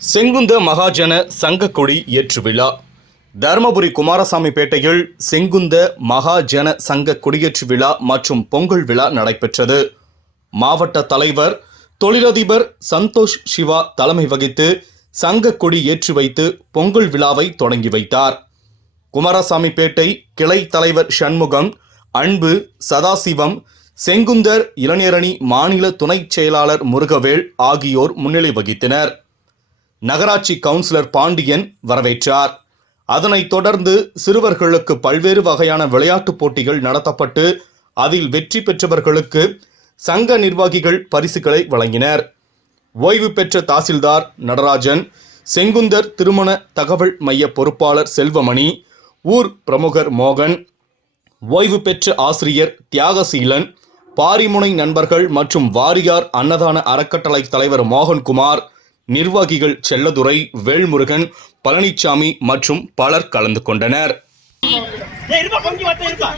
செங்குந்த மகாஜன சங்க ஏற்று விழா. தருமபுரி குமாரசாமி பேட்டையில் செங்குந்த மகாஜன சங்க கொடியேற்று விழா மற்றும் பொங்கல் விழா நடைபெற்றது. மாவட்ட தலைவர் தொழிலதிபர் சந்தோஷ் சிவா தலைமை வகித்து சங்க கொடி ஏற்றி வைத்து பொங்கல் விழாவை தொடங்கி வைத்தார். குமாரசாமிப்பேட்டை கிளை தலைவர் சண்முகம் அன்பு சதாசிவம் செங்குந்தர் இளைஞரணி மாநில துணைச் செயலாளர் முருகவேல் ஆகியோர் முன்னிலை வகித்தனர். நகராட்சி கவுன்சிலர் பாண்டியன் வரவேற்றார். அதனைத் தொடர்ந்து சிறுவர்களுக்கு பல்வேறு வகையான விளையாட்டுப் போட்டிகள் நடத்தப்பட்டு அதில் வெற்றி பெற்றவர்களுக்கு சங்க நிர்வாகிகள் பரிசுகளை வழங்கினர். ஓய்வு பெற்ற தாசில்தார் நடராஜன் செங்குந்தர் திருமண தகவல் மைய பொறுப்பாளர் செல்வமணி ஊர் பிரமுகர் மோகன் ஓய்வு பெற்ற ஆசிரியர் தியாகசீலன் பாரிமுனை நண்பர்கள் மற்றும் வாரியார் அன்னதான அறக்கட்டளை தலைவர் மோகன்குமார் நிர்வாகிகள் செல்லதுரை வேல்முருகன் பழனிசாமி மற்றும் பலர் கலந்து கொண்டனர். இருப்பா.